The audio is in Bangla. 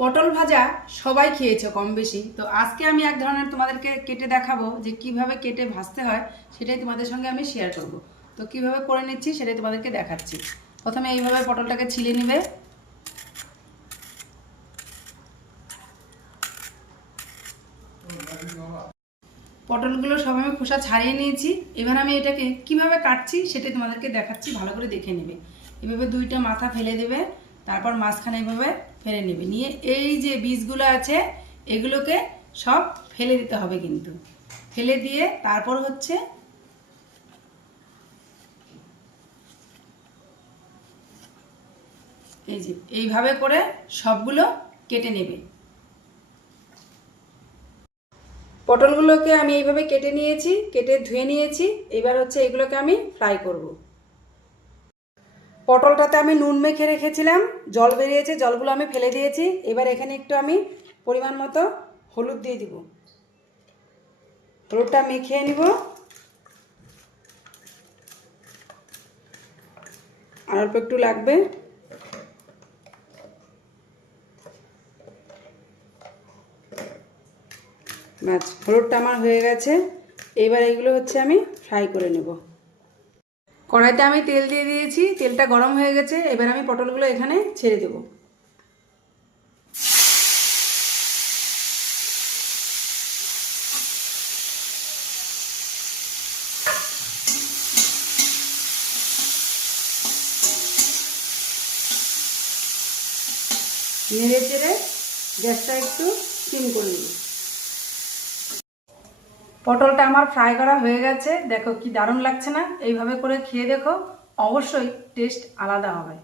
পটল ভাজা সবাই খেয়েছো কম বেশি। তো আজকে আমি এক ধরনের তোমাদেরকে কেটে দেখাবো যে কিভাবে কেটে ভাজতে হয়, সেটাই তোমাদের সঙ্গে আমি শেয়ার করব। তো কিভাবে করে নিচ্ছি সেটাই তোমাদেরকে দেখাচ্ছি। প্রথমে এইভাবে পটলটাকে ছিলে নিবে। পটলগুলো সব আমি খোসা ছাড়িয়ে নিয়েছি। এবার আমি এটাকে কিভাবে কাটছি সেটাই তোমাদেরকে দেখাচ্ছি, ভালো করে দেখে নেবে। এভাবে দুইটা মাথা ফেলে দেবে, তারপর মাঝখানে এইভাবে ফেলে নেবে, নিয়ে এই যে বীজগুলো আছে এগুলোকে সব ফেলে দিতে হবে। কিন্তু ফেলে দিয়ে তারপর হচ্ছে এই যে এইভাবে করে সবগুলো কেটে নেবে। পটলগুলোকে আমি এইভাবে কেটে নিয়েছি, কেটে ধুয়ে নিয়েছি। এবার হচ্ছে এগুলোকে আমি ফ্রাই করব। পটলটাতে আমি নুন মেখে রেখেছিলাম, জল বেরিয়েছে, জলগুলো আমি ফেলে দিয়েছি। এবার এখানে একটু আমি পরিমাণ মতো হলুদ দিয়ে দিব। হলুদটা মেখে নিব, আর অল্প একটু লাগবে। ব্যাস, হলুদটা আমার হয়ে গেছে। এবার এগুলো হচ্ছে আমি ফ্রাই করে নেব। কড়াইতে আমি তেল দিয়ে দিয়েছি, তেলটা গরম হয়ে গেছে। এবার আমি পটলগুলো এখানে ছেড়ে দেব। নেড়ে চেড়ে গ্যাসটা একটু সিম করে নেব। পটলটা আমার ফ্রাই করা হয়ে গেছে, দেখো কি দারুণ লাগছে না? এইভাবে করে খেয়ে দেখো, অবশ্যই টেস্ট আলাদা হবে।